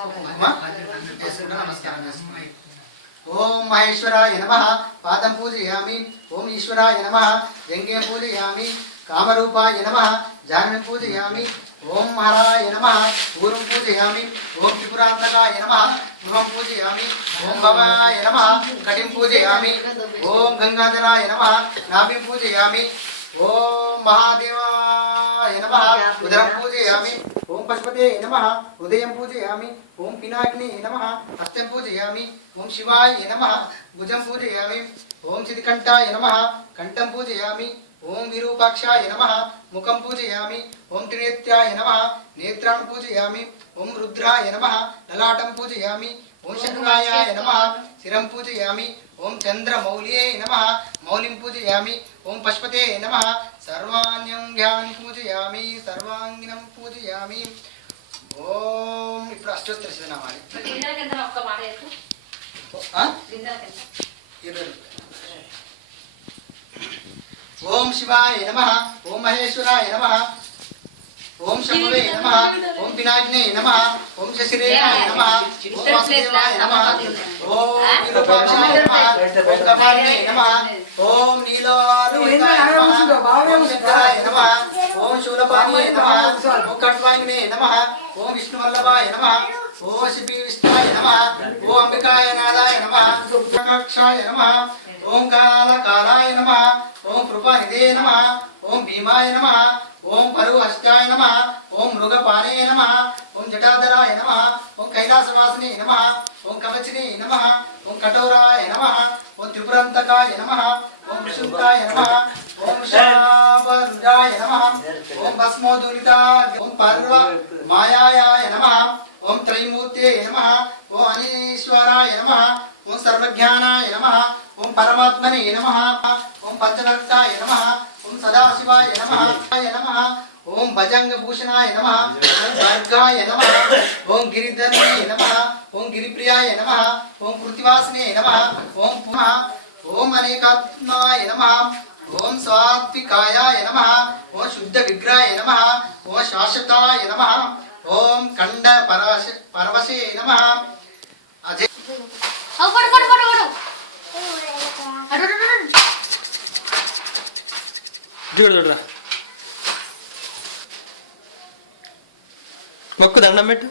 ओम महेश्वराय नमः पादं पूजयामि। ओम ईश्वराय नमः जंघे पूजयामि। कामरूपाय नमः जाह्नवीं पूजयामि। ओम हराय नमः पूर्वं पूजयामि। ओम त्रिपुरान्तकाय नमः मुखं पूजयामि। ओम भवाय नमः कटिं पूजयामि। ओम गंगाधराय नमः नाभिं पूजयामि। ओम महादेवाय नमः उदरं पूजयामि। ओम पशुपते नमः हृदयं पूजयामि। ओम पिनाकिने नमः हस्तं पूजयामि। ओम शिवाय नमः भुजं पूजयामि। ओम सिद्धिकंठाय नमः कंठं पूजयामि। ओम विरूपाक्षाय नमः मुखं पूजयामि। ओम त्रिनेत्राय नमः नेत्रान् पूजयामि। ओम रुद्राय नमः ललाटं पूजयामि। ओम शङ्काय नमः शिरं पूजयामि। ओम चंद्रमौल्ये नमः मौलिं पूजयामि। ओम पशुपते नमः सर्वाण्यंगान् पूजयामि सर्वांगिनं पूजयामि। ओम ఇప్పుడు అష్టోత్తర శతనామాలు ओम शिवाय नमः ओम महेश्वराय नमः ओम शंभवे नमः ओम पिनाकिने नमः ओम शशिरेखाय नमः ओम वासुदेवाय नमः ओम विरूपाक्षाय नमः ओम कपालिने नमः ओम नीलालोहिताय नमः ओम शंकराय नमः ओम शूलपाणिये नमः ओम खट्वांगिने नमः ओम विष्णुवल्लभाय नमः ओम शिवी विष्णाय नमः ओम अंबिकाय नादाय नमः कक्षाय नमः ओम कालाय नमः ओम कृपानिधे नमः ओम भीमाय नमः ओम परुहस्ताय नमः ओम मृगपाणे नमः ओम जटाधराय नमः ओम कैलासवासिने नमः ओम कवचिने नमः ओम कठोराय नमः ओम त्रिपुरान्तकाय नमः ओम विशुद्धाय नमः ओम शाबरुजाय नमः ओम भस्मोदूलिताय ओम पर्व मायाय नमः ओम त्रैमूर्ते नमः ओम अनीश्वराय नमः ओम सर्वज्ञानाय नमः ओम परमात्मने नमः ओम पंचभक्ताय नमः ओम सदाशिवाय नमः ओम भजंगभूषणाय नमः ओम भर्गाय नमः ओम गिरिधरणे नमः ओम गिरिप्रियाय नमः ओम कृतिवासिने नमः ओम पुनः ओम अनेकात्माय नमः ओम सात्विकाय नमः ओम शुद्ध विग्रहाय नमः ओम शाश्वताय नमः ओम खंड परवशे नमः अजय చూడరా మొక్కు దండం పెట్టు